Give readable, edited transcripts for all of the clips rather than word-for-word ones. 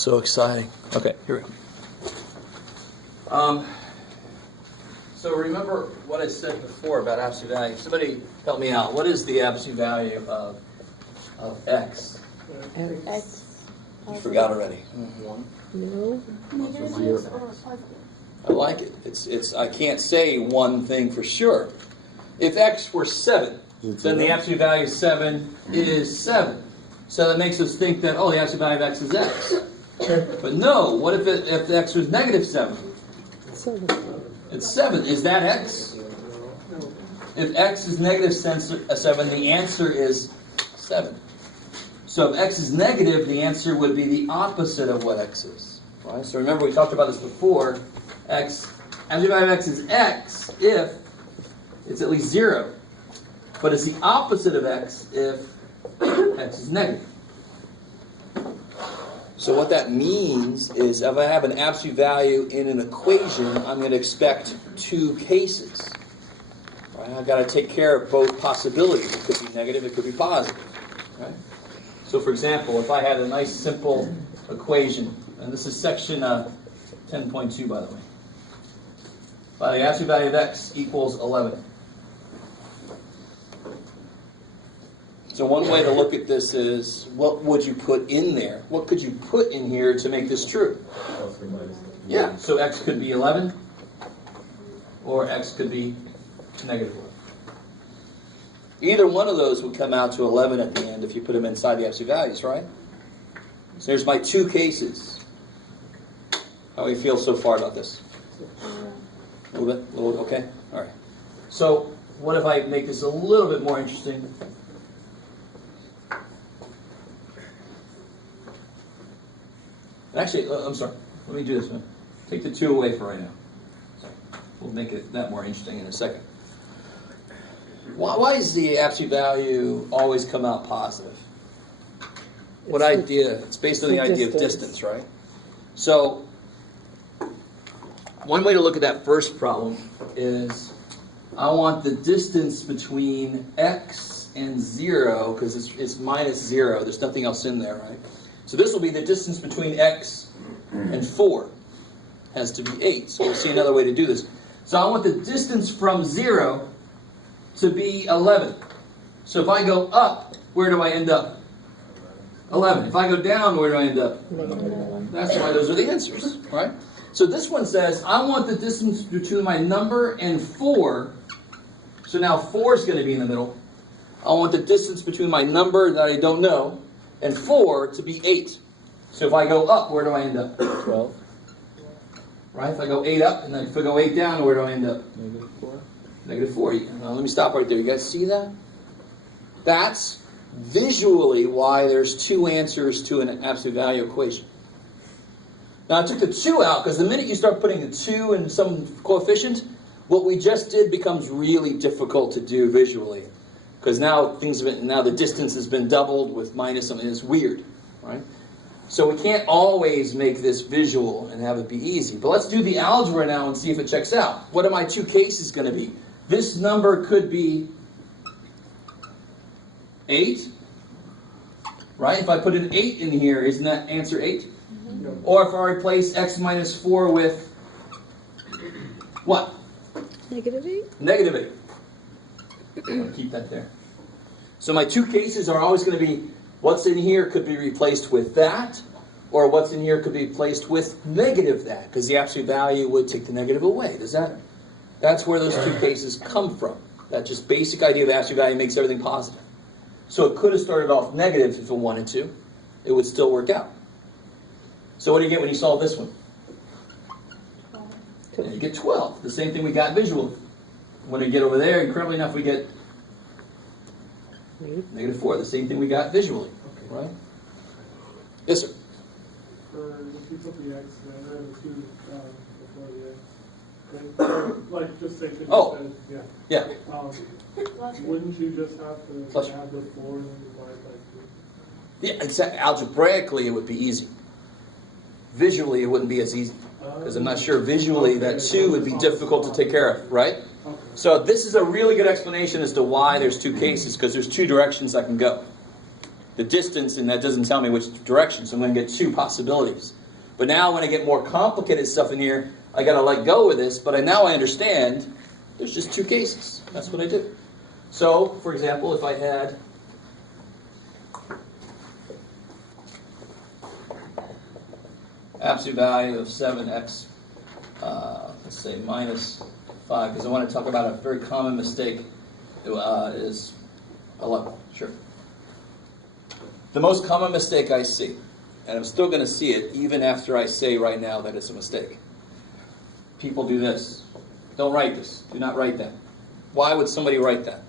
So exciting. Okay, here we go. So remember what I said before about absolute value. Somebody help me out. What is the absolute value of x? X. You forgot already. No. I like it. It's. I can't say one thing for sure. If x were 7, then the absolute value of 7 is 7. So that makes us think that, oh, the absolute value of x is x. But no, what if x was negative 7? It's 7. Is that x? If x is negative 7, the answer is 7. So if x is negative, the answer would be the opposite of what x is. Right? So remember, we talked about this before. Absolute value of x is x if it's at least 0. But it's the opposite of x if x is negative. So what that means is if I have an absolute value in an equation, I'm going to expect 2 cases. Right? I've got to take care of both possibilities. It could be negative, it could be positive. Right? So for example, if I had a nice simple equation, and this is section 10.2 by the way. But the absolute value of x equals 11. So one way to look at this is, what would you put in there? What could you put in here to make this true? Plus or minus. Yeah, so x could be 11, or x could be negative 11. Either one of those would come out to 11 at the end if you put them inside the absolute values, right? So there's my 2 cases. How do you feel so far about this? A little bit? Okay? All right. So what if I make this a little bit more interesting? Actually, I'm sorry. Let me do this one. Take the 2 away for right now. We'll make it that more interesting in a second. Why does the absolute value always come out positive? What idea? It's based on the idea of distance, right? So, one way to look at that first problem is I want the distance between x and 0, because it's minus 0. There's nothing else in there, right? So this will be the distance between x and 4. Has to be 8. So we'll see another way to do this. So I want the distance from 0 to be 11. So if I go up, where do I end up? 11. If I go down, where do I end up? That's why those are the answers, right? So this one says, I want the distance between my number and 4. So now 4 is going to be in the middle. I want the distance between my number that I don't know and 4 to be 8. So if I go up, where do I end up? 12. Right? If I go 8 up, and then if I go 8 down, where do I end up? Negative 4. Negative 4. Now let me stop right there. You guys see that? That's visually why there's 2 answers to an absolute value equation. Now I took the 2 out, because the minute you start putting the 2 in some coefficient, what we just did becomes really difficult to do visually. Because now the distance has been doubled with minus something. It's weird, right? So we can't always make this visual and have it be easy. But let's do the algebra now and see if it checks out. What are my 2 cases going to be? This number could be 8, right? If I put an 8 in here, isn't that answer 8? Mm-hmm. Or if I replace x minus 4 with what? Negative 8? Negative 8. I'm going to keep that there. So my 2 cases are always going to be, what's in here could be replaced with that, or what's in here could be replaced with negative that, because the absolute value would take the negative away. That's where those 2 cases come from. That just basic idea of the absolute value makes everything positive. So it could have started off negative if it wanted to. It would still work out. So what do you get when you solve this one? And you get 12. The same thing we got visually. When we get over there, incredibly enough, we get negative 4. The same thing we got visually. Okay. Right? Yes, sir? If you put the x there, the 2 before the x. Like, just say, Yeah. Wouldn't you just have to add the 4 and then divide by 2? Yeah, exactly. Algebraically, it would be easy. Visually, it wouldn't be as easy. Because I'm not sure visually that 2 would be difficult to take care of, right? Okay. So this is a really good explanation as to why there's 2 cases, because there's 2 directions I can go. the distance, and that doesn't tell me which direction, so I'm going to get two possibilities. But now when I get more complicated stuff in here, I got to let go of this, but now I understand there's just two cases. That's what I do. So, for example, if I had absolute value of 7x, let's say minus 5, because I want to talk about a very common mistake, is 11. Sure. The most common mistake I see, and I'm still going to see it even after I say right now that it's a mistake. People do this. Don't write this. Do not write that. Why would somebody write that?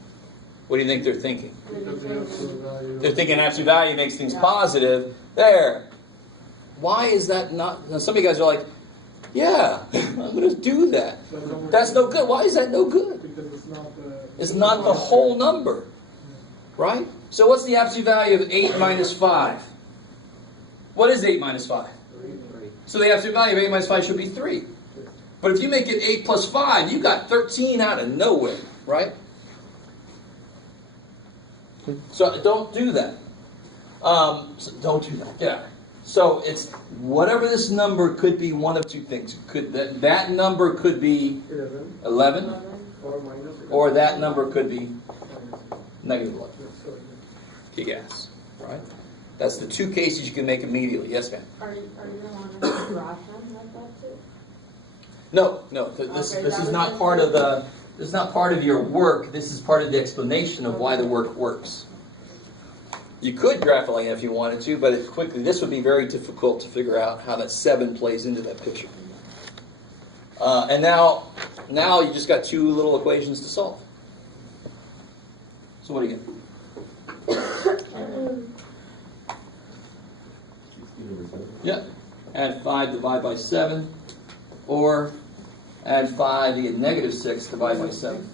What do you think they're thinking? They're thinking absolute value makes things positive. There. Why is that not? Now, some of you guys are like, yeah, I'm going to do that. That's no good. Why is that no good? Because it's not the whole number. Right? So what's the absolute value of 8 minus 5? What is 8 minus 5? 3. So the absolute value of 8 minus 5 should be 3. But if you make it 8 plus 5, you got 13 out of nowhere, right? So don't do that. So don't do that. Yeah. So it's whatever this number could be one of two things. Could that number could be 11, or that number could be negative 11. Kick ass, right? That's the two cases you can make immediately. Yes, ma'am. Are you going to want to draw them like that too? No. This is not part of the. This is not part of your work. This is part of the explanation of why the work works. You could graph it like that if you wanted to, but this would be very difficult to figure out how that 7 plays into that picture. And now you just got two little equations to solve. So what do you get? Yeah. Add 5, divide by 7. Or add 5, you get negative 6, divide by 7.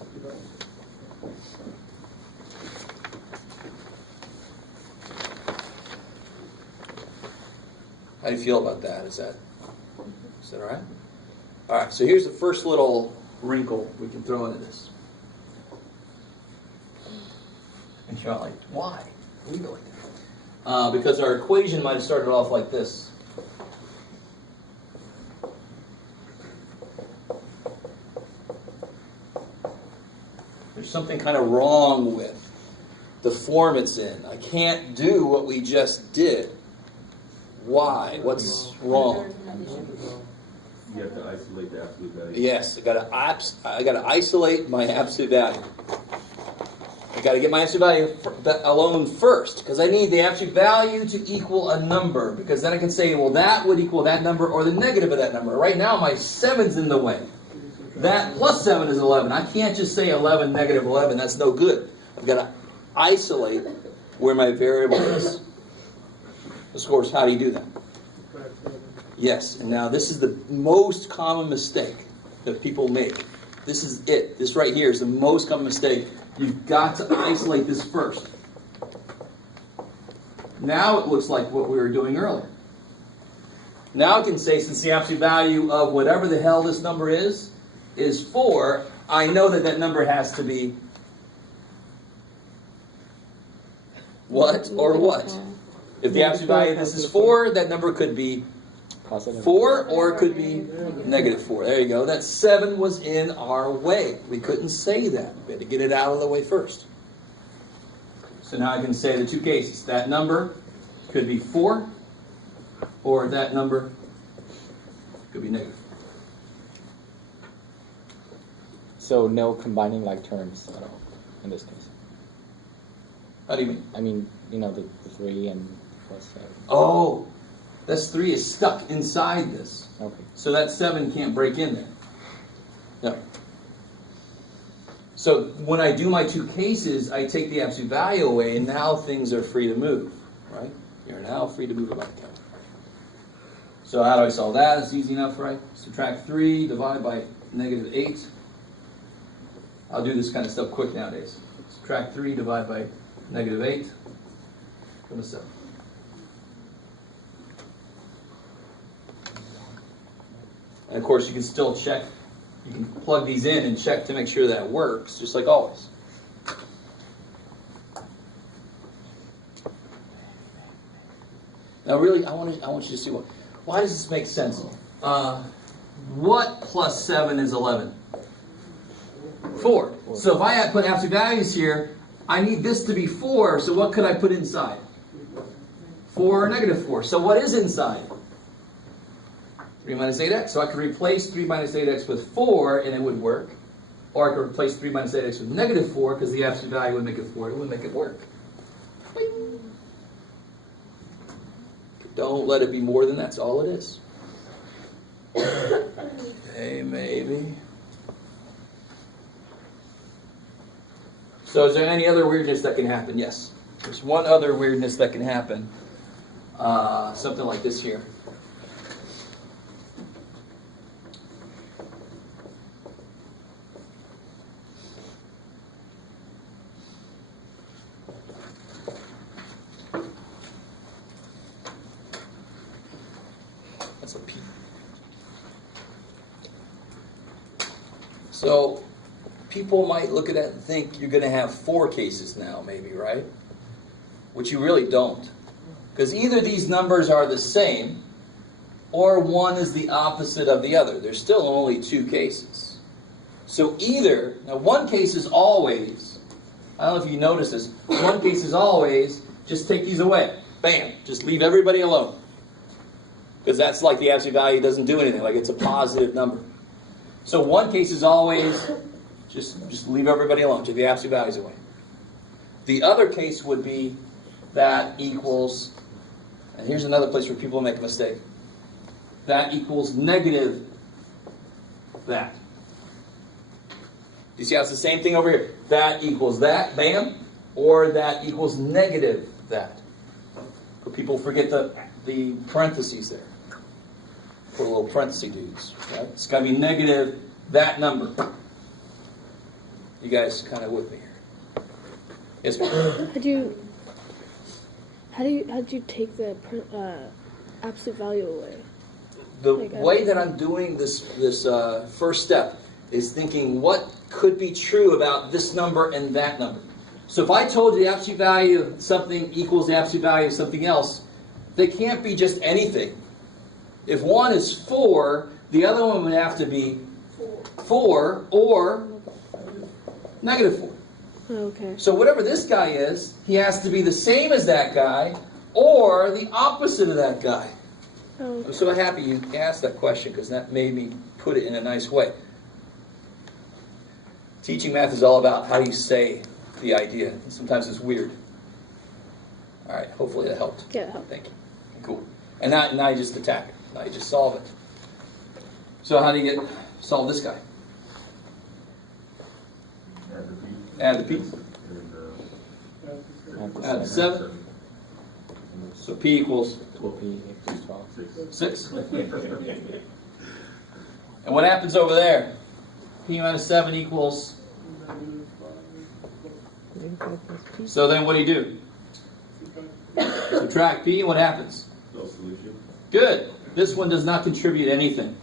How do you feel about that? Is that all right? All right, so here's the first little wrinkle we can throw into this. And you're like, why? Why do you go like that? Because our equation might have started off like this. There's something kind of wrong with the form it's in. I can't do what we just did. Why? What's wrong? You have to isolate the absolute value. Yes, I got to isolate my absolute value. I got to get my absolute value alone first, because I need the absolute value to equal a number, because then I can say, well, that would equal that number or the negative of that number. Right now, my 7's in the way. That plus 7 is 11. I can't just say 11, negative 11. That's no good. I've got to isolate where my variable is. Of course, how do you do that? Yes, and now this is the most common mistake that people make. This is it. This right here is the most common mistake. You've got to isolate this first. Now it looks like what we were doing earlier. Now I can say, since the absolute value of whatever the hell this number is 4, I know that that number has to be what or what? If the absolute value of this is 4, that number could be positive 4, or it could be negative 4. There you go. That 7 was in our way. We couldn't say that. We had to get it out of the way first. So now I can say the two cases. That number could be 4, or that number could be negative. So no combining like terms at all in this case. How do you mean? I mean, the 3 and plus 7. Oh, this 3 is stuck inside this. Okay. So that 7 can't break in there. No. So when I do my two cases, I take the absolute value away, and now things are free to move. Right? You're now free to move about the counter. So how do I solve that? It's easy enough, right? Subtract 3, divide by negative 8. I'll do this kind of stuff quick nowadays. Subtract 3, divide by negative 8. From a 7. And of course, you can still check. You can plug these in and check to make sure that works, just like always. Now really, I want you to see why does this make sense? What plus 7 is 11? 4. So if I put absolute values here, I need this to be 4, so what could I put inside? 4 or negative 4. So what is inside? 3 minus 8x. So I could replace 3 minus 8x with 4 and it would work. Or I could replace 3 minus 8x with negative 4 because the absolute value would make it 4. It would make it work. Don't let it be more than that's all it is. Okay, maybe. So is there any other weirdness that can happen? Yes. There's one other weirdness that can happen. Something like this here. That's a P. So people might look at that and think you're going to have 4 cases now, maybe, right? Which you really don't. Because either these numbers are the same, or one is the opposite of the other. There's still only 2 cases. So either, now one case is always, I don't know if you notice this, one case is always, just take these away. Bam, just leave everybody alone. Because that's like the absolute value doesn't do anything, like it's a positive number. So one case is always, just leave everybody alone, take the absolute values away. The other case would be that equals, and here's another place where people make a mistake, that equals negative that. Do you see how it's the same thing over here? That equals that, bam, or that equals negative that. But people forget the parentheses there. Put little parenthesis dudes, right? It's got to be negative that number. You guys kind of with me here? Yes, ma'am. How'd you take the absolute value away? The way that I'm doing this first step is thinking what could be true about this number and that number. So if I told you the absolute value of something equals the absolute value of something else, they can't be just anything. If one is 4, the other one would have to be 4 or negative 4. Okay. So whatever this guy is, he has to be the same as that guy or the opposite of that guy. Okay. I'm so happy you asked that question because that made me put it in a nice way. Teaching math is all about how you say the idea. Sometimes it's weird. All right, hopefully that helped. Yeah, it helped. Thank you. Cool. And now you just attack it. Now you just solve it. So how do you solve this guy? Add the P. Add the 7. So P equals 12P equals 6. And what happens over there? P minus 7 equals... So then what do? Subtract P, and what happens? No solution. Good. This one does not contribute anything.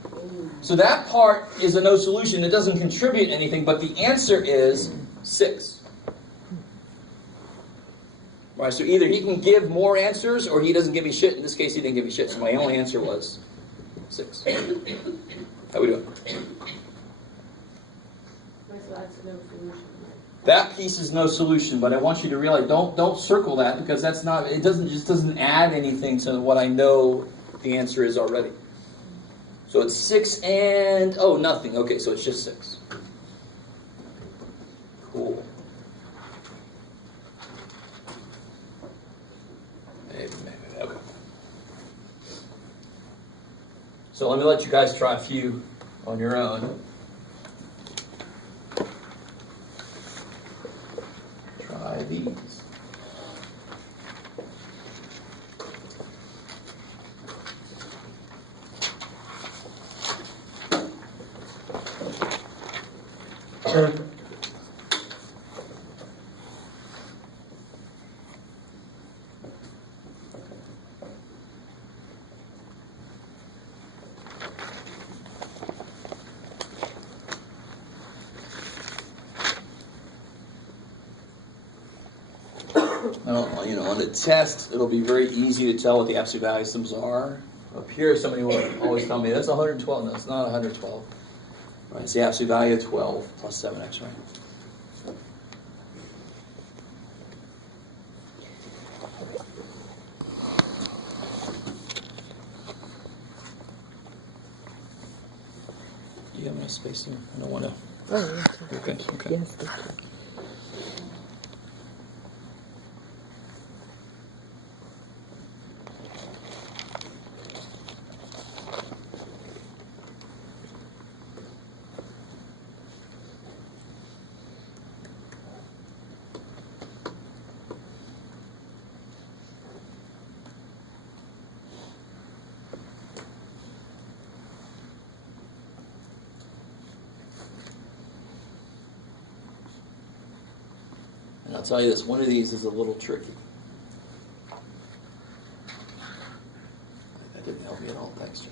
So that part is a no solution. It doesn't contribute anything, but the answer is 6. Right, so either he can give more answers or he doesn't give me shit. In this case, he didn't give me shit, so my only answer was 6. How we doing? So that's no solution. That piece is no solution, but I want you to realize don't circle that because that's not, it doesn't add anything to what I know the answer is already. So it's 6 and nothing. Okay, so it's just 6. Cool. Maybe, okay. So let me let you guys try a few on your own. Try these. Now, you know, on the test, it'll be very easy to tell what the absolute value sums are. Up here, somebody will always tell me, that's 112. No, it's not 112. Right, it's the absolute value of 12 plus 7x, right? Do you have enough space here? I don't want to. Oh, yes. Okay. Yes, thank you. And I'll tell you this, one of these is a little tricky. That didn't help me at all, thanks, Joe.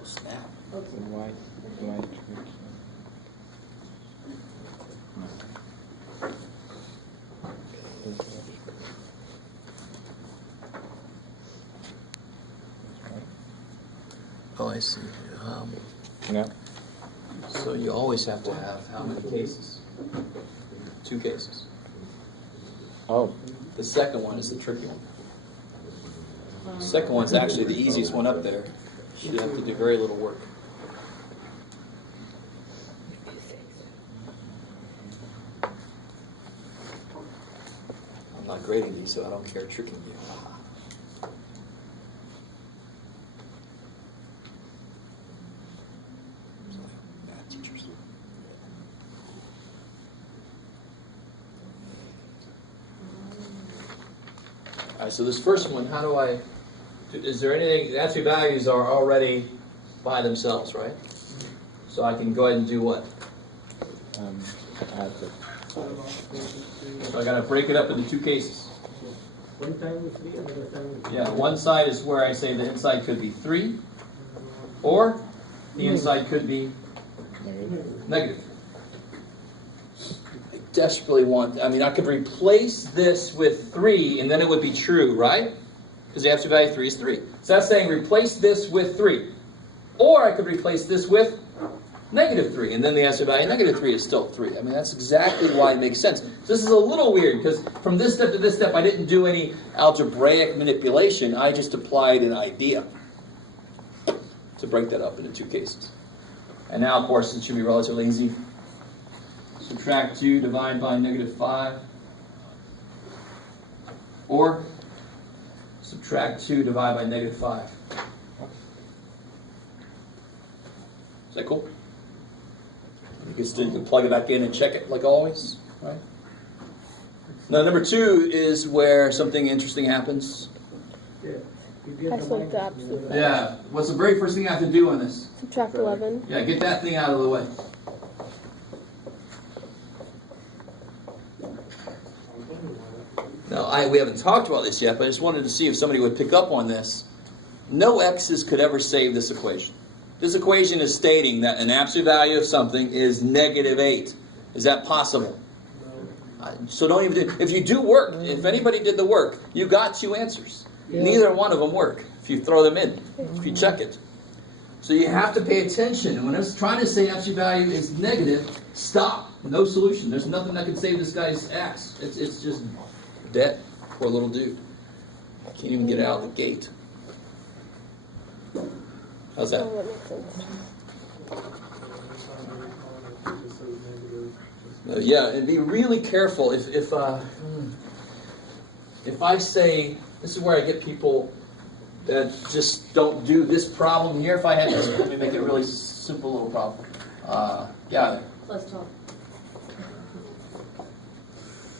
Oh, snap. And why trick? Oh, I see. No? So you always have to have how many cases? 2 cases. Oh, The second one is the tricky one. The second one's actually the easiest one up there. You have to do very little work. I'm not grading these, so I don't care tricking you. Math teachers. All right, so this first one, how do I, is there anything, the absolute values are already by themselves, right? So I can go ahead and do what? add the So I got to break it up into 2 cases. One time with 3, another time with 3. Yeah, one side is where I say the inside could be 3, or the inside could be negative. I desperately want, I mean, I could replace this with 3, and then it would be true, right? Because the absolute value of 3 is 3. So that's saying replace this with 3. Or I could replace this with negative 3, and then the absolute value of negative 3 is still 3. I mean, that's exactly why it makes sense. So this is a little weird, because from this step to this step, I didn't do any algebraic manipulation. I just applied an idea to break that up into 2 cases. And now, of course, it should be relatively easy. Subtract 2, divide by negative 5. Or subtract 2, divide by negative 5. Is that cool? You can plug it back in and check it like always, right? Now, number 2 is where something interesting happens. Yeah. You get Isolate the minus, absolute you know, value. Yeah, what's the very first thing I have to do on this? Subtract 11. Yeah, get that thing out of the way. Now, we haven't talked about this yet, but I just wanted to see if somebody would pick up on this. No x's could ever save this equation. This equation is stating that an absolute value of something is negative 8. Is that possible? So don't even do, if you do work, if anybody did the work, you got 2 answers. Yeah. Neither one of them work if you throw them in, if you check it. So you have to pay attention. And when I was trying to say absolute value is negative, stop. No solution. There's nothing that can save this guy's ass. It's just dead. Poor little dude. Can't even get out of the gate. How's that? Oh, that makes sense. just says negative, just- Yeah, and be really careful if I say, this is where I get people that just don't do this problem here. If I had this, let me make it a really simple little problem. Yeah, Plus 12.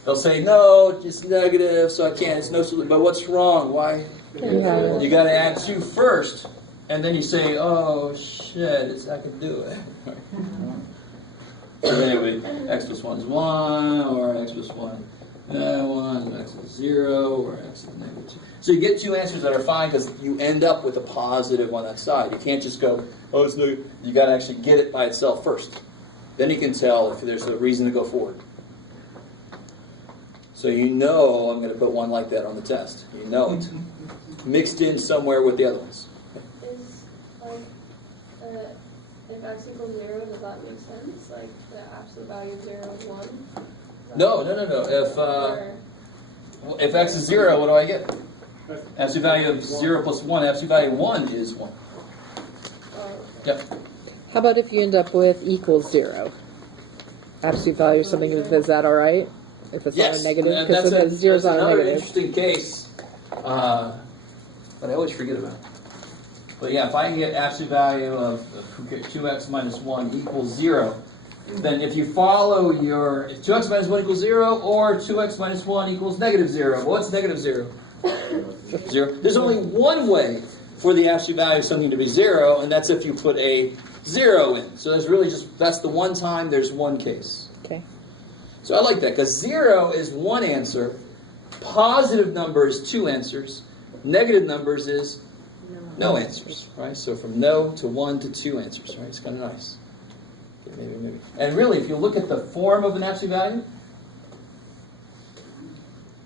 they'll say, no, it's negative, so I can't, it's no solution. But what's wrong? Why? Yeah. You got to add 2 first. and then you say, oh shit, I can do it. So then it would x plus 1 is 1, or x plus 1 1, x is 0, or x is negative 2. So you get two answers that are fine because you end up with a positive on that side. You can't just go, oh, it's negative. You got to actually get it by itself first. Then you can tell if there's a reason to go forward. So you know I'm going to put one like that on the test. You know it. Mixed in somewhere with the other ones. Is like if x equals 0, does that make sense? Like the absolute value of 0 is 1? No. If x is 0, what do I get? Absolute value of 0 plus 1. Absolute value of 1 is 1. Yep. How about if you end up with equals 0? Absolute value of something, is that all right? If it's not a negative? And Because that's, zero's that's not a another negative. interesting case. But I always forget about it. But yeah, if I can get absolute value of 2x minus 1 equals 0, then if you follow your, if 2x minus 1 equals 0, or 2x minus 1 equals negative 0, what's negative 0? 0. There's only one way for the absolute value of something to be 0, and that's if you put a 0 in. So there's really just, that's the one time there's one case. Okay. So I like that, because 0 is one answer, positive number is two answers, negative numbers is no answers, right? So from no to 1 to 2 answers, right? It's kind of nice. Okay, maybe. And really, if you look at the form of an absolute value,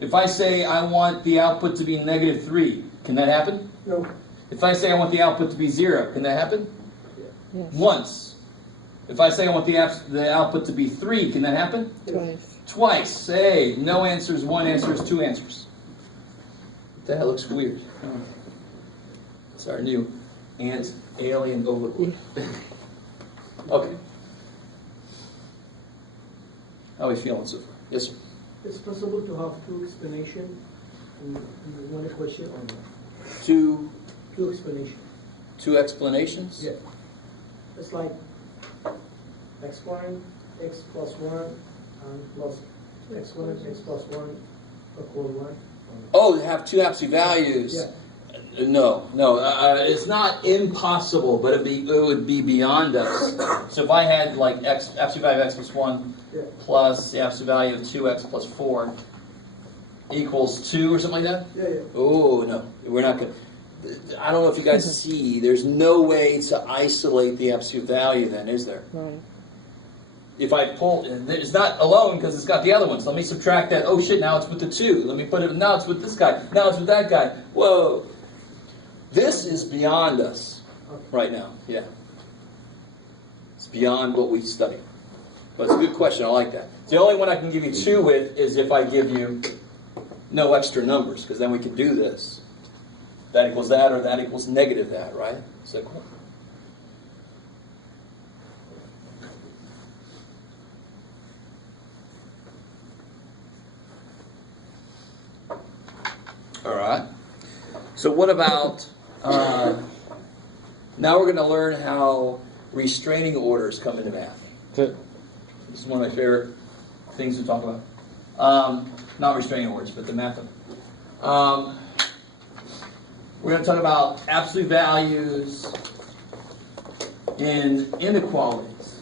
if I say I want the output to be negative 3, can that happen? No. If I say I want the output to be 0, can that happen? Yes. Once. If I say I want the output to be 3, can that happen? Twice. Twice. Hey, no answers, one answer is two answers. That looks weird. It's our new ant alien overlord. Okay. How are we feeling so far? Yes, sir. It's possible to have two explanations in one equation or not? Two Two explanations. explanations? Yeah. It's like x1, x plus 1, and plus x1, x plus 1 equal 1. Oh, to have two absolute values. Yeah. No. It's not impossible, but it would be beyond us. So if I had like absolute value of x plus 1 Yeah. plus the absolute value of 2x plus 4 equals 2 or something like that? Yeah. Oh, no. We're not going to. I don't know if you guys see, there's no way to isolate the absolute value then, is there? Right. If I pull, it's not alone because it's got the other ones. Let me subtract that. Oh shit, now it's with the 2. Let me put it, now it's with this guy. Now it's with that guy. Whoa. This is beyond us right now. Yeah. It's beyond what we study. But it's a good question. I like that. The only one I can give you 2 with is if I give you no extra numbers, because then we can do this. That equals that, or that equals negative that, right? Is that cool? All right. So what about, now we're going to learn how restraining orders come into math. So, This is one of my favorite things to talk about. Not restraining orders, but the math of it. We're going to talk about absolute values in inequalities.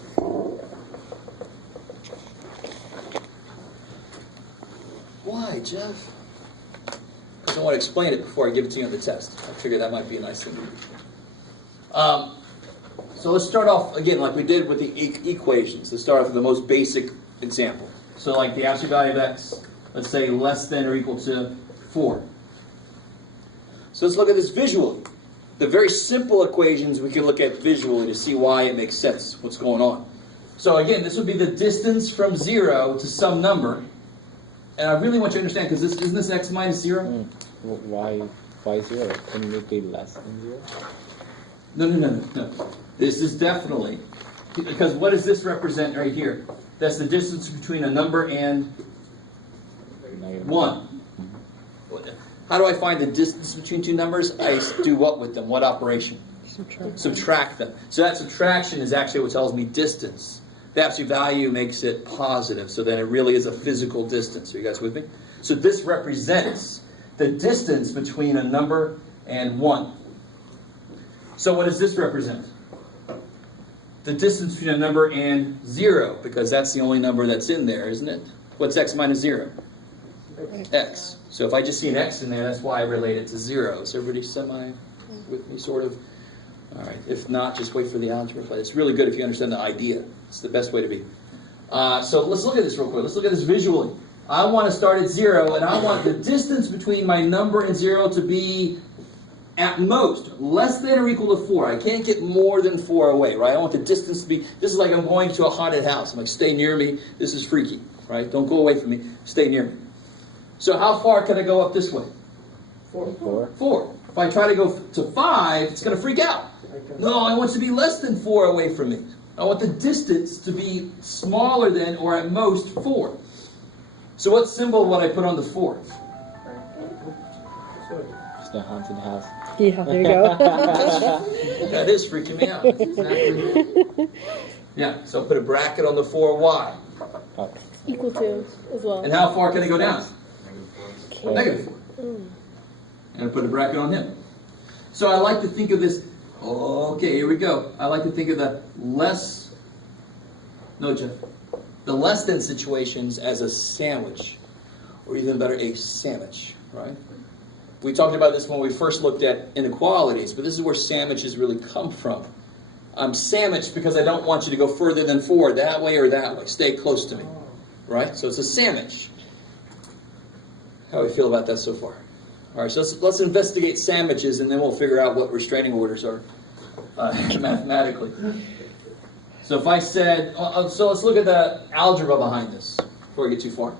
Why, Jeff? Because I want to explain it before I give it to you on the test. I figured that might be a nice thing to do. So let's start off, again, like we did with the equations. Let's start off with the most basic example. So like the absolute value of x, let's say less than or equal to 4. So let's look at this visually. The very simple equations we can look at visually to see why it makes sense, what's going on. So again, this would be the distance from 0 to some number. And I really want you to understand, because isn't this x minus 0? why 0? Can it be less than 0? No. This is definitely, because what does this represent right here? That's the distance between a number and 1. How do I find the distance between two numbers? I do what with them? What operation? Subtract them. So that subtraction is actually what tells me distance. The absolute value makes it positive, so then it really is a physical distance. Are you guys with me? So this represents the distance between a number and 1. So what does this represent? The distance between a number and 0, because that's the only number that's in there, isn't it? What's x minus 0? X. So if I just see an x in there, that's why I relate it to 0. Is everybody semi with me, sort of? All right. If not, just wait for the algebra. But it's really good if you understand the idea. It's the best way to be. So let's look at this real quick. Let's look at this visually. I want to start at 0, and I want the distance between my number and 0 to be, at most, less than or equal to 4. I can't get more than 4 away, right? I want the distance to be, this is like I'm going to a haunted house. I'm like, stay near me. This is freaky, right? Don't go away from me. Stay near me. So how far can I go up this way? 4. 4. If I try to go to 5, it's going to freak out. No, I want it to be less than 4 away from me. I want the distance to be smaller than, or at most, 4. So what symbol would I put on the 4? It's the haunted house. Yeah, there you go. That is freaking me out. That's exactly. Yeah, so put a bracket on the 4. Why? Okay. Equal to as well. And how far can I go down? Okay. Negative 4. And I put a bracket on him. So I like to think of this. Okay, here we go. I like to think of the less. No, Jeff. The less than situations as a sandwich, or even better, a sandwich, right? We talked about this when we first looked at inequalities, but this is where sandwiches really come from. I'm sandwiched because I don't want you to go further than 4, that way or that way. Stay close to me, right? So it's a sandwich. How do we feel about that so far? All right, so let's investigate sandwiches, and then we'll figure out what restraining orders are mathematically. So if I said, so let's look at the algebra behind this before we get too far.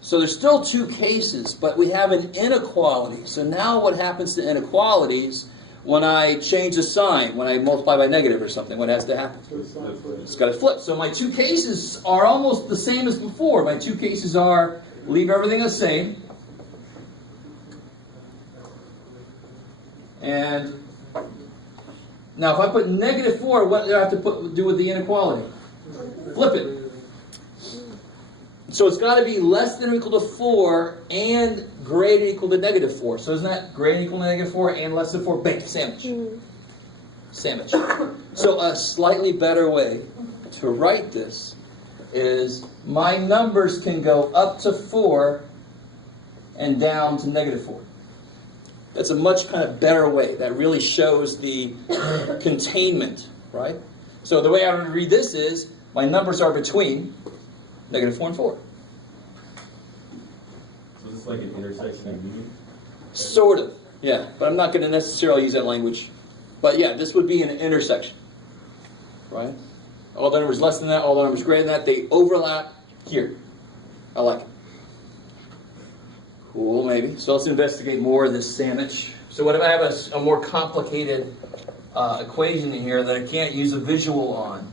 So there's still 2 cases, but we have an inequality. So now what happens to inequalities when I change a sign, when I multiply by negative or something? What has to happen? It's got to flip. So my 2 cases are almost the same as before. My 2 cases are leave everything the same. And now if I put negative 4, what do I have to do with the inequality? Flip it. So it's got to be less than or equal to 4 and greater or equal to negative 4. So isn't that greater or equal to negative 4 and less than 4? Bang, sandwich. Sandwich. So a slightly better way to write this is my numbers can go up to 4 and down to negative 4. That's a much kind of better way. That really shows the containment, right? So the way I would read this is, my numbers are between negative 4 and 4. So is this like an intersection of mean? Sort of, yeah. But I'm not going to necessarily use that language. But yeah, this would be an intersection, right? All the numbers less than that, all the numbers greater than that, they overlap here. I like it. Cool, maybe. So let's investigate more of this sandwich. So what if I have a more complicated equation in here that I can't use a visual on?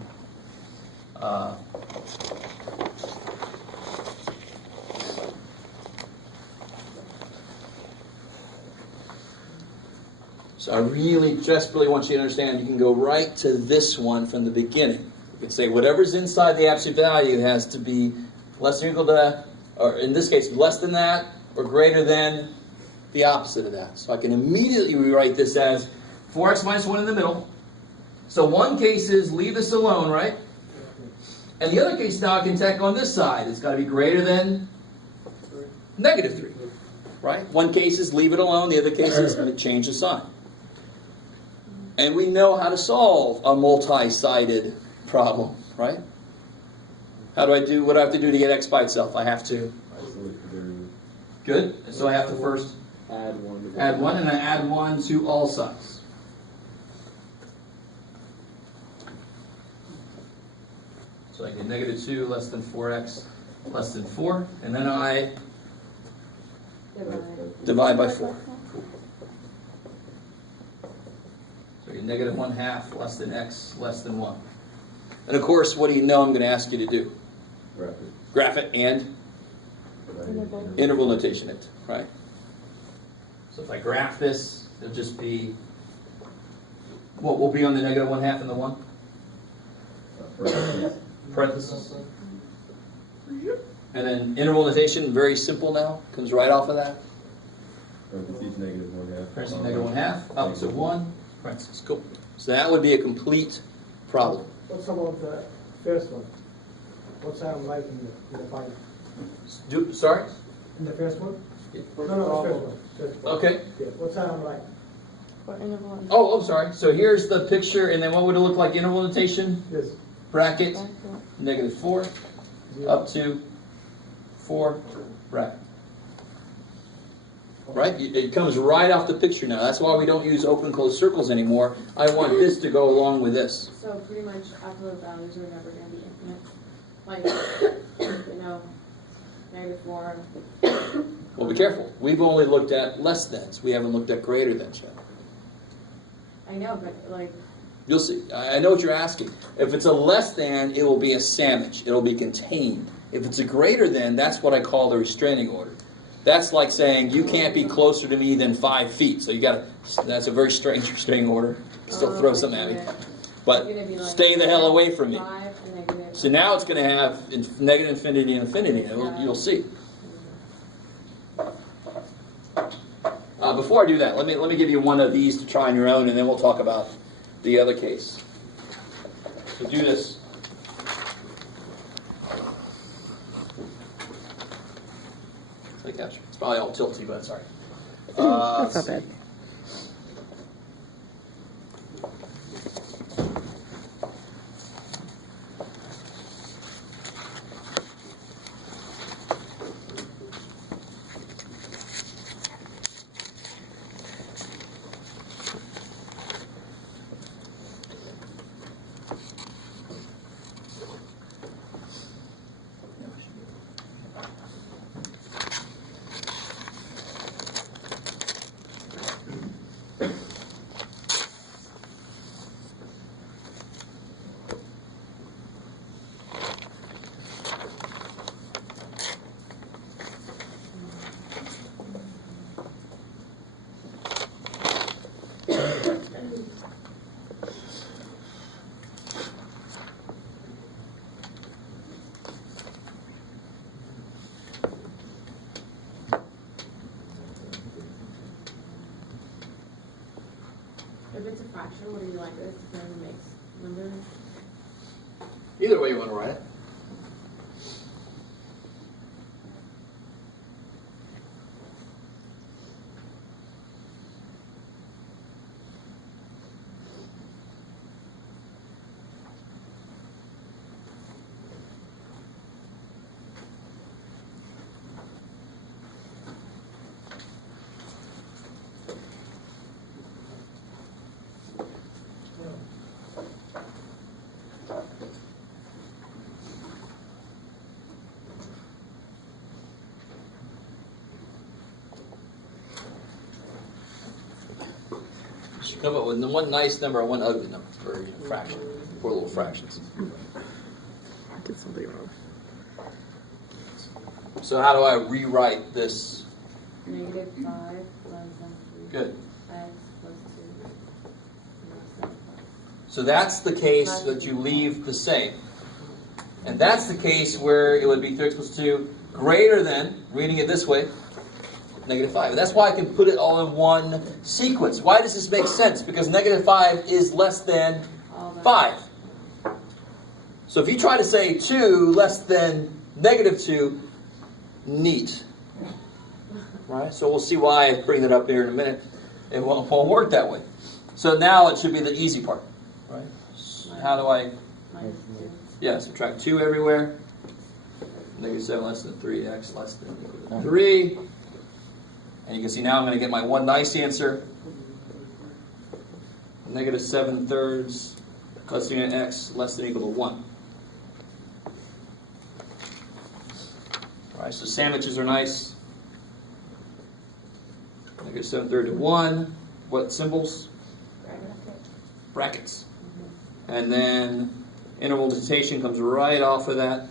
So I really desperately want you to understand you can go right to this one from the beginning. You can say whatever's inside the absolute value has to be less than or equal to, or in this case, less than that, or greater than the opposite of that. So I can immediately rewrite this as 4x minus 1 in the middle. So one case is leave this alone, right? And the other case now I can tack on this side. It's got to be greater than negative 3, right? One case is leave it alone. The other case is going to change the sign. And we know how to solve a multi-sided problem, right? How do I do, what do I have to do to get x by itself? I have to Isolate the variable. Good. So I have to first Add 1. add 1, and I add 1 to all sides. So I get negative 2 less than 4x less than 4. And then I divide by 4. So I get negative 1/2 less than x less than 1. And of course, what do you know I'm going to ask you to do? Graph it. Graph it and interval notation it, right? So if I graph this, it'll just be, what will be on the negative 1/2 and the 1? Parentheses. And then interval notation, very simple now, comes right off of that. Parentheses negative 1/2. parentheses, -1/2, up to 1, parentheses. Cool. So that would be a complete problem. What's about the first one? What sound like in the final? Sorry? In the first one? Yeah. No, the first one. First one. Okay. Yeah, what sound like? For interval. Oh, I'm sorry. So here's the picture, and then what would it look like? Interval notation, Yes. bracket, -4, up to 4, bracket. Right? It comes right off the picture now. That's why we don't use open and closed circles anymore. I want this to go along with this. So pretty much absolute values are never gonna be infinite. Like, -4. Well, be careful. We've only looked at less thans. We haven't looked at greater thans yet. I know, but like, You'll see. I know what you're asking. If it's a less than, it will be a sandwich. It'll be contained. If it's a greater than, that's what I call the restraining order. That's like saying you can't be closer to me than 5 feet. So you got to. That's a very strange restraining order. Still throw something at me, but stay the hell away from me. 5 and negative. So now it's going to have negative infinity and infinity. You'll see. Before I do that, let me give you one of these to try on your own, and then we'll talk about the other case. So do this. It's probably all tilty, but sorry. That's not bad. If it's a fraction, what do you like this? Then it makes number. Either way you want to write it. Come up with one nice number and one ugly number for fraction, for little fractions. I did something wrong. So how do I rewrite this? -5 less than 3. Good. X plus 2. Less than 5. So that's the case that you leave the same. And that's the case where it would be 3x plus 2 greater than, reading it this way, -5. That's why I can put it all in one sequence. Why does this make sense? Because -5 is less than 5. So if you try to say 2 less than -2, neat. Right? So we'll see why I bring that up here in a minute. It won't work that way. So now it should be the easy part. Right? So how do I... -2. Yeah, subtract 2 everywhere. -7 less than 3x less than 3. And you can see now I'm going to get my one nice answer. -7/3 plus unit x less than or equal to 1. Alright, so sandwiches are nice. -7/3 to 1. What symbols? Brackets. And then interval notation comes right off of that.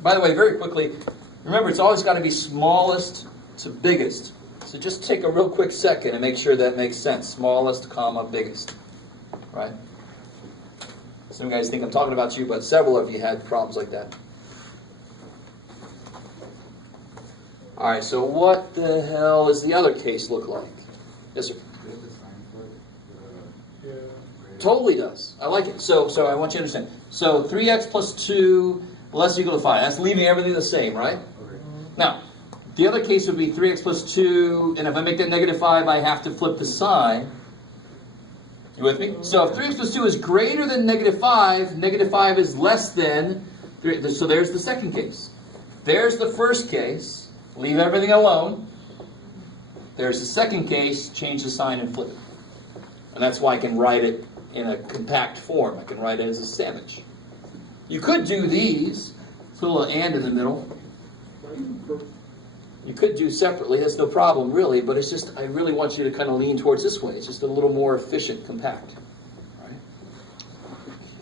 By the way, very quickly, remember it's always got to be smallest to biggest. So just take a real quick second and make sure that makes sense. Smallest, comma, biggest. Right? Some guys think I'm talking about you, but several of you had problems like that. All right, so what the hell does the other case look like? Yes, sir. Yeah. Totally does. I like it. So I want you to understand. So 3x plus 2 less or equal to 5. That's leaving everything the same, right? Okay. Now, the other case would be 3x plus 2, and if I make that negative 5, I have to flip the sign. You with me? So if 3x plus 2 is greater than negative 5 is less than 3. So there's the second case. There's the first case. Leave everything alone. There's the second case. Change the sign and flip it. And that's why I can write it in a compact form. I can write it as a sandwich. You could do these. It's a little and in the middle. You could do separately. That's no problem, really. But it's just, I really want you to kind of lean towards this way. It's just a little more efficient, compact. Right?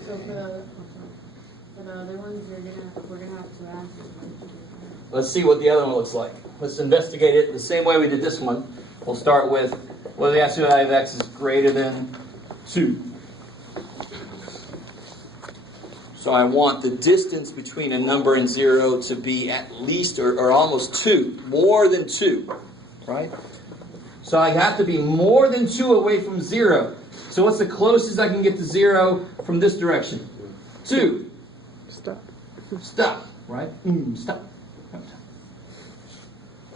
So for the other ones, we're gonna have to ask. Let's see what the other one looks like. Let's investigate it the same way we did this one. We'll start with whether the absolute value of x is greater than 2. So I want the distance between a number and 0 to be at least or almost 2. More than 2. Right? So I have to be more than 2 away from 0. So what's the closest I can get to 0 from this direction? 2. Stop. Stop. Right? Stop.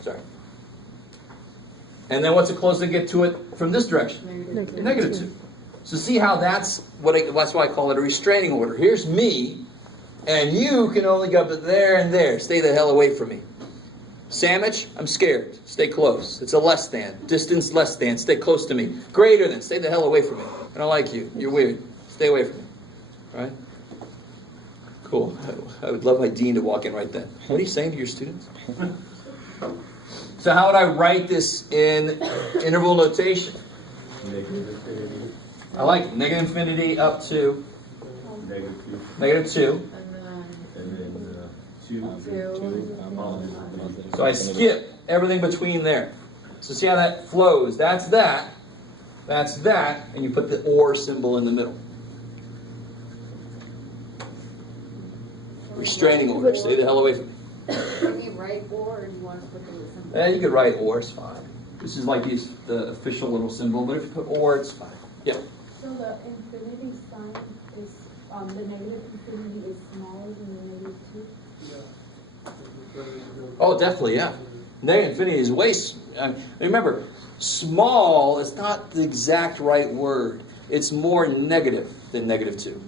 Sorry. And then what's the closest I get to it from this direction? Negative 2. So see how that's that's why I call it a restraining order. Here's me, and you can only go up to there and there. Stay the hell away from me. Sandwich, I'm scared. Stay close. It's a less than. Distance less than. Stay close to me. Greater than. Stay the hell away from me. I don't like you. You're weird. Stay away from me. Right? Cool. I would love my dean to walk in right then. What are you saying to your students? So how would I write this in interval notation? Negative infinity, I like it. Negative infinity up to negative 2, -2. and then 2, So I skip everything between there. So see how that flows. That's that, and you put the or symbol in the middle. Restraining order. Stay the hell away from me. Can we write or do you want to put the symbol? You could write or, it's fine. This is like the official little symbol, but if you put or, it's fine. Yeah. So the infinity sign is, the negative infinity is smaller than the negative 2? Oh, definitely, yeah. Negative infinity is remember, small is not the exact right word. It's more negative than negative 2,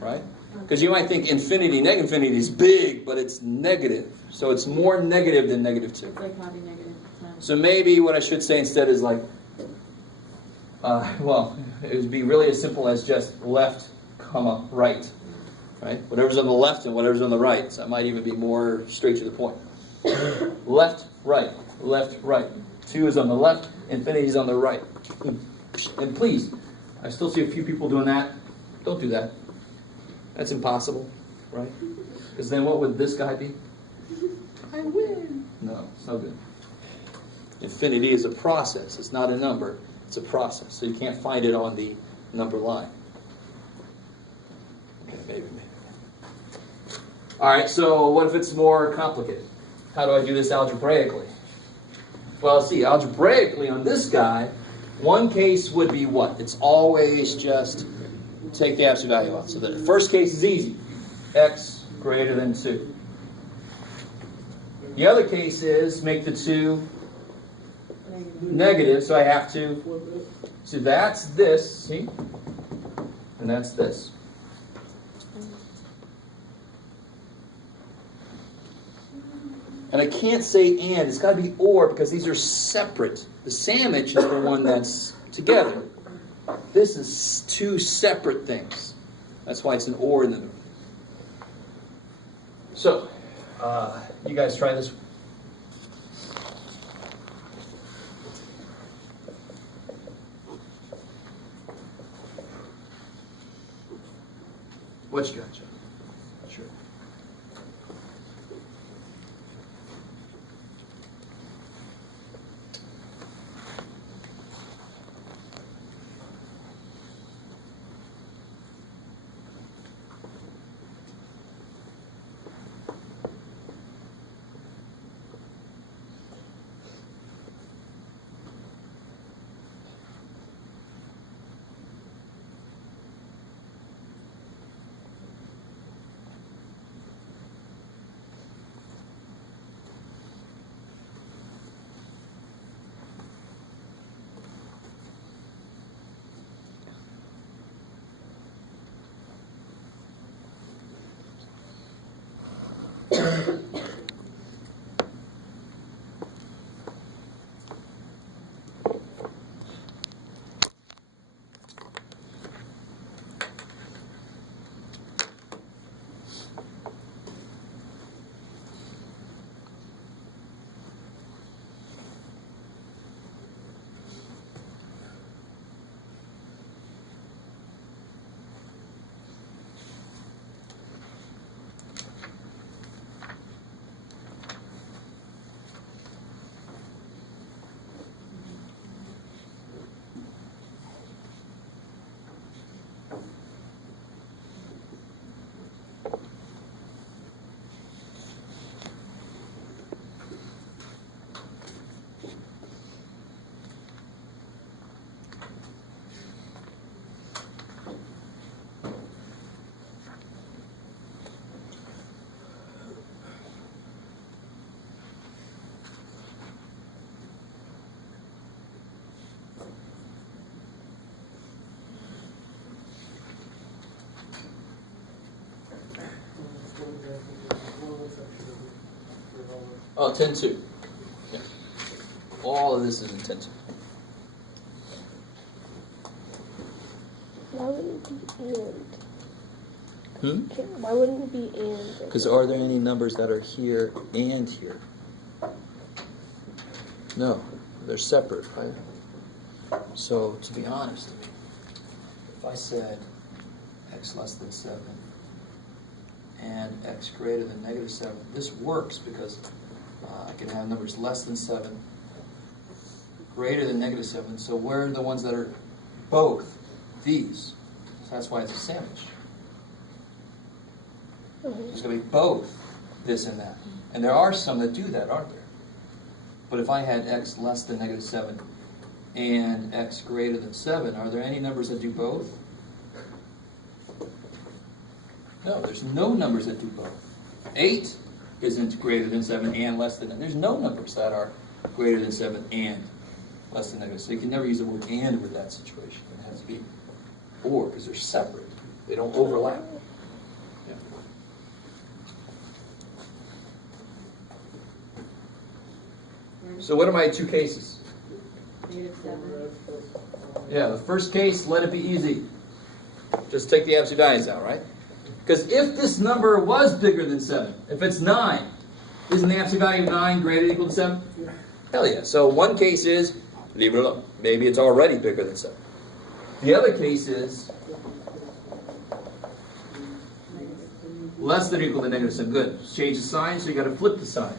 right? Because you might think infinity, negative infinity is big, but it's negative. So it's more negative than negative 2. It's like having negative. So maybe what I should say instead is like, it would be really as simple as just left, comma, right. Right? Whatever's on the left and whatever's on the right. So that might even be more straight to the point. Left, right. 2 is on the left, infinity is on the right. And please, I still see a few people doing that. Don't do that. That's impossible, right? Because then what would this guy be? I win. No, it's no good. Infinity is a process. It's not a number. It's a process. So you can't find it on the number line. Okay, maybe. All right, so what if it's more complicated? How do I do this algebraically? Well, see, algebraically on this guy, one case would be what? It's always just take the absolute value out. So the first case is easy. X greater than 2. The other case is make the 2 negative, so I have to. So that's this, see? And that's this. And I can't say and, it's got to be or because these are separate. The sandwich is the one that's together. This is 2 separate things. That's why it's an or in the middle. So, you guys try this. What you got, John? Sure. all of it. Oh, 10-2. Yeah. All of this is in 10-2. Why wouldn't it be and? Hmm? Why wouldn't it be and? Because are there any numbers that are here and here? No, they're separate, right? So, to be honest, if I said x less than 7 and x greater than negative 7, this works because I can have numbers less than 7, greater than negative 7. So where are the ones that are both? These. So that's why it's a sandwich. There's going to be both this and that. And there are some that do that, aren't there? But if I had x less than negative 7 and x greater than 7, are there any numbers that do both? No, there's no numbers that do both. 8 isn't greater than 7 and less than. There's no numbers that are greater than 7 and less than negative. So you can never use the word and with that situation. It has to be or, because they're separate. They don't overlap. Yeah. So what are my two cases? -7. Yeah, the first case, let it be easy. Just take the absolute values out, right? Because if this number was bigger than 7, if it's 9, isn't the absolute value of 9 greater than or equal to 7? Hell yeah. So one case is, leave it alone. Maybe it's already bigger than 7. The other case is less than or equal to negative 7. Good. Just change the sign, so you got to flip the sign.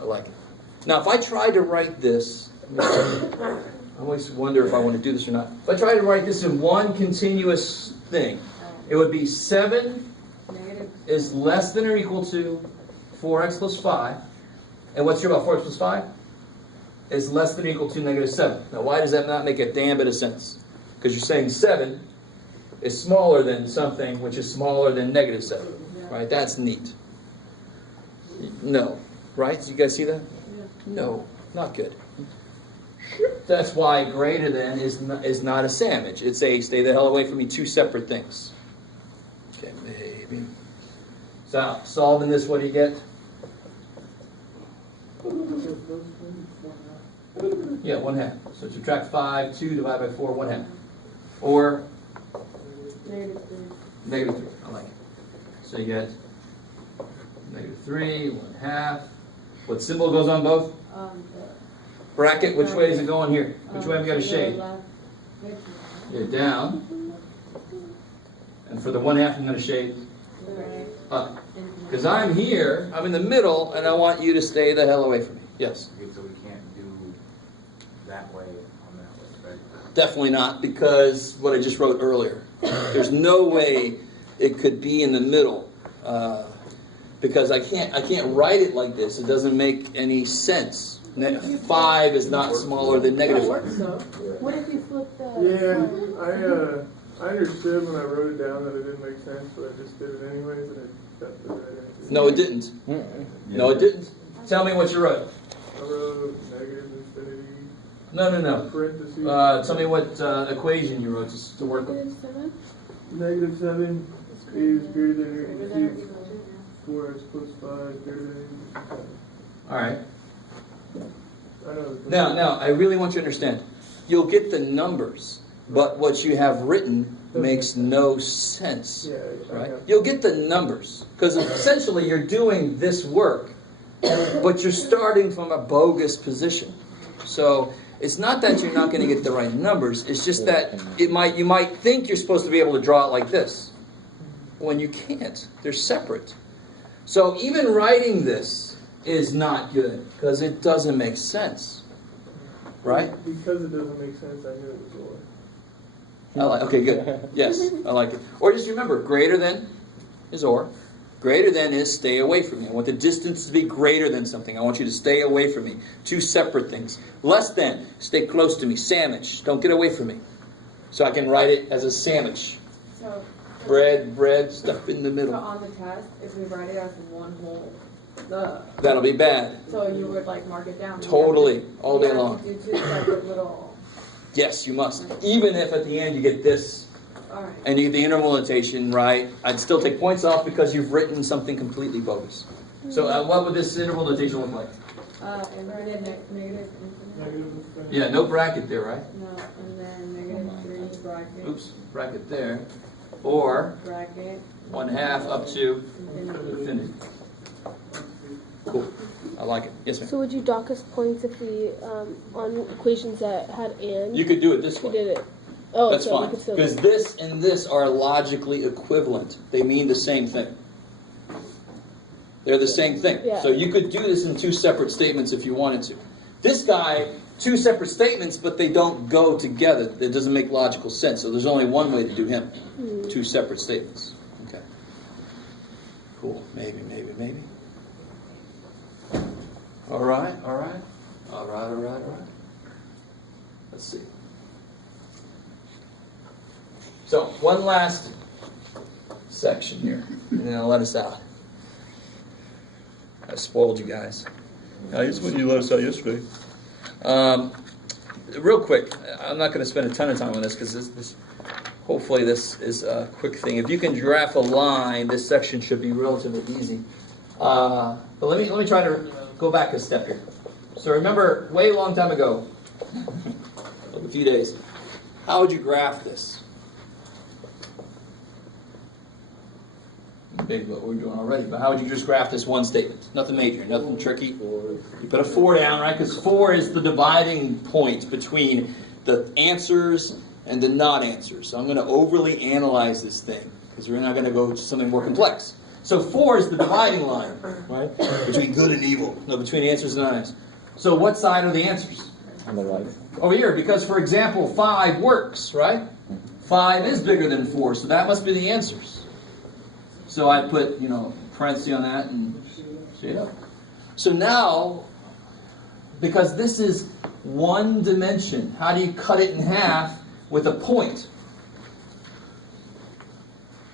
I like it. Now, if I tried to write this, I always wonder if I want to do this or not. If I tried to write this in one continuous thing, it would be 7 is less than or equal to 4x plus 5. And what's true about 4x plus 5? Is less than or equal to negative 7. Now, why does that not make a damn bit of sense? Because you're saying 7 is smaller than something which is smaller than negative 7. Right? That's neat. No. Right? You guys see that? No. Not good. That's why greater than is not a sandwich. It's a stay the hell away from me, two separate things. Okay, maybe. So, solving this, what do you get? Yeah, 1/2. So subtract 5, 2 divided by 4, 1/2. Or negative 3. I like it. So you get negative 3, 1/2. What symbol goes on both? Bracket, which way is it going here? Which way have we got to shade? Yeah, down. And for the 1/2, I'm going to shade up. Because I'm here, I'm in the middle, and I want you to stay the hell away from me. Yes? Okay, so we can't do that way on that way, right? Definitely not, because what I just wrote earlier. There's no way it could be in the middle. Because I can't write it like this. It doesn't make any sense. 5 is not smaller than negative 5. What if you flip the? Yeah, I understood when I wrote it down that it didn't make sense, but I just did it anyways, and it got the right answer. No, it didn't. No, it didn't. Tell me what you wrote. I wrote negative infinity. No. Parentheses. Tell me what equation you wrote to work with. Negative 7 is greater than or equal to 4x plus 5 greater than. All right. I know. Now, I really want you to understand. You'll get the numbers, but what you have written makes no sense. Yeah, Right? You'll get the numbers, because essentially you're doing this work, but you're starting from a bogus position. So it's not that you're not going to get the right numbers. It's just that you might think you're supposed to be able to draw it like this, when you can't. They're separate. So even writing this is not good, because it doesn't make sense. Right? Because it doesn't make sense, I knew it was or. I like. Okay, good. Yes, I like it. Or just remember, greater than is or. Greater than is stay away from me. I want the distance to be greater than something. I want you to stay away from me. Two separate things. Less than, stay close to me. Sandwich, don't get away from me. So I can write it as a sandwich. So Bread, stuff in the So middle. on the test, if we write it as one whole, That'll be bad. so you would like mark it down. Totally, all day You have long. to do two separate little. Yes, you must. Even if at the end you get this All right. and you get the interval notation right, I'd still take points off because you've written something completely bogus. So what would this interval notation look like? Infinite, negative, infinite. Negative infinity. Yeah, no bracket there, right? No, and then negative 3 bracket. Oops, bracket there. Or Bracket. 1/2 up to Infinity. infinity. Cool. I like it. Yes, ma'am. So would you dock us points if we, on equations that had and? You could do it this We way. did it. Oh, That's so we fine. could still. Because this and this are logically equivalent. They mean the same thing. They're the same thing. Yeah. So you could do this in two separate statements if you wanted to. This guy, two separate statements, but they don't go together. It doesn't make logical sense. So there's only one way to do him. Two separate statements. Okay. Cool. Maybe. All right. Let's see. So, one last section here, and then I'll let us out. I spoiled you guys. This is when you let us out yesterday. Real quick, I'm not going to spend a ton of time on this because hopefully this is a quick thing. If you can graph a line, this section should be relatively easy. But let me try to go back a step here. So remember, way long time ago, like a few days, how would you graph this? Maybe what we're doing already, but how would you just graph this one statement? Nothing major, nothing tricky. You put a 4 down, right? Because 4 is the dividing point between the answers and the not answers. So I'm going to overly analyze this thing because we're not going to go to something more complex. So 4 is the dividing line, right? Between good and evil. No, between answers and not answers. So what side are the answers? On the right. Over here, because for example, 5 works, right? 5 is bigger than 4, so that must be the answers. So I put, parenthesis on that and shade up. So now, because this is one dimension, how do you cut it in half with a point?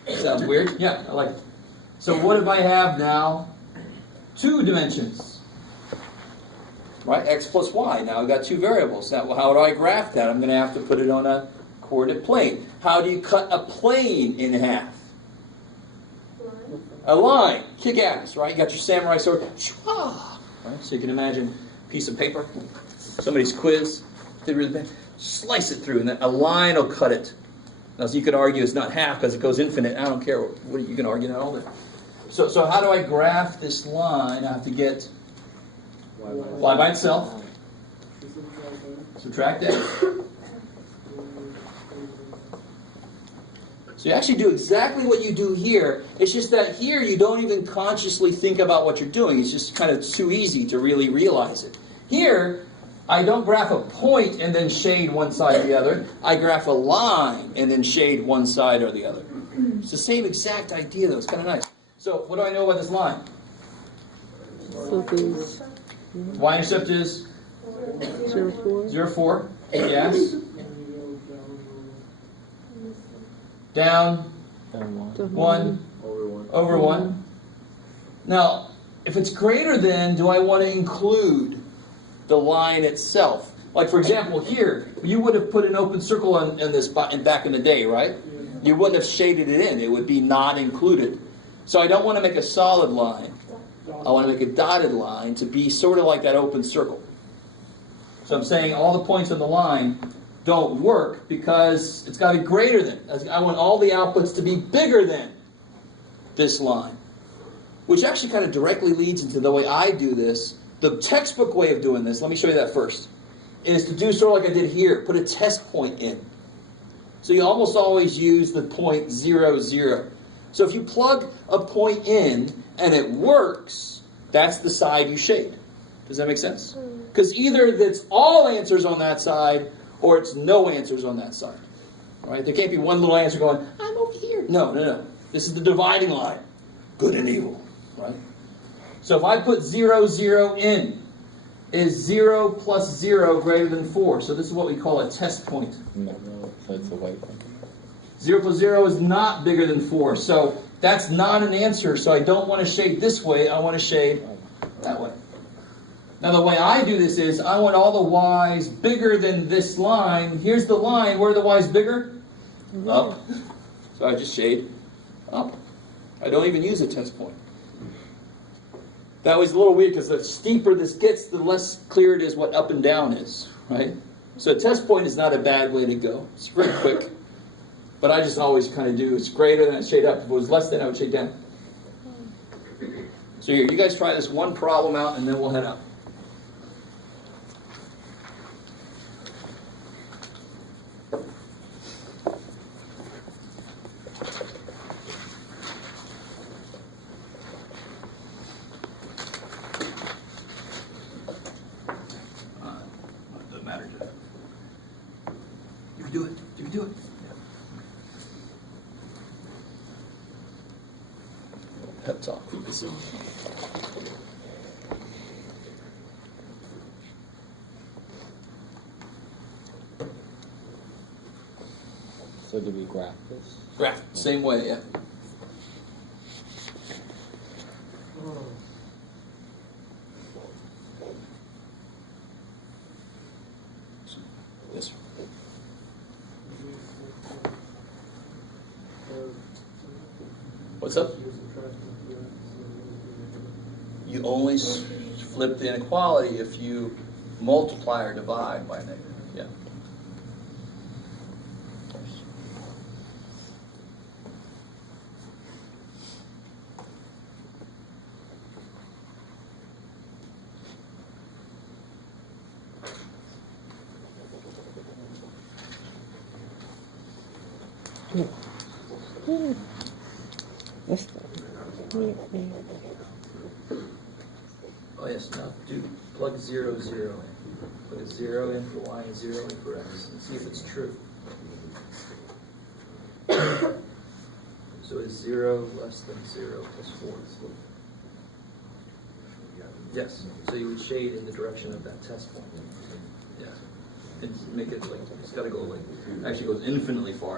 Sounds weird? Yeah, I like it. So what if I have now 2 dimensions? Right, x plus y. Now I've got 2 variables. Now, how do I graph that? I'm going to have to put it on a coordinate plane. How do you cut a plane in half? A line. Kick ass, right? You got your samurai sword. Right? So you can imagine a piece of paper, somebody's quiz, they really bad, slice it through, and then a line will cut it. Now, so you could argue it's not half because it goes infinite. I don't care what you can argue that all day. So how do I graph this line? I have to get y by itself. Subtract x. So you actually do exactly what you do here. It's just that here you don't even consciously think about what you're doing. It's just kind of too easy to really realize it. Here, I don't graph a point and then shade one side or the other. I graph a line and then shade one side or the other. It's the same exact idea, though. It's kind of nice. So what do I know about this line? Y-intercept is 0, 4. Yes. Down 1 over 1. Now, if it's greater than, do I want to include the line itself? Like, for example, here, you would have put an open circle in this back in the day, right? You wouldn't have shaded it in. It would be not included. So I don't want to make a solid line. I want to make a dotted line to be sort of like that open circle. So I'm saying all the points on the line don't work because it's got to be greater than. I want all the outputs to be bigger than this line. Which actually kind of directly leads into the way I do this. The textbook way of doing this, let me show you that first, is to do sort of like I did here. Put a test point in. So you almost always use the point 0, 0. So if you plug a point in and it works, that's the side you shade. Does that make sense? Because either it's all answers on that side or it's no answers on that side. Right? There can't be one little answer going, I'm over here. No. This is the dividing line. Good and evil. Right? So if I put 0, 0 in, is 0 plus 0 greater than 4? So this is what we call a test point. No, that's away from 0 plus 0 is not bigger than 4. So that's not an answer. So I don't want to shade this way. I want to shade that way. Now the way I do this is I want all the y's bigger than this line. Here's the line. Where are the y's bigger? Up. So I just shade up. I don't even use a test point. That was a little weird because the steeper this gets, the less clear it is what up and down is, right? So a test point is not a bad way to go. It's very quick. But I just always kind of do, it's greater than I shade up. If it was less than, I would shade down. So here, you guys try this one problem out and then we'll head out. Doesn't matter. You can do it. You can do it. Pep talk for myself. So do we graph this? Graph, same way, yeah. This one. What's up? You only flip the inequality if you multiply or divide by negative, yeah. Oh yes, now do plug 0, 0 in. Put a 0 in for y and 0 in for x and see if it's true. So is 0 less than 0 plus 4? Yes, so you would shade in the direction of that test point. Yeah. And make it like, it's got to go like, actually goes infinitely far.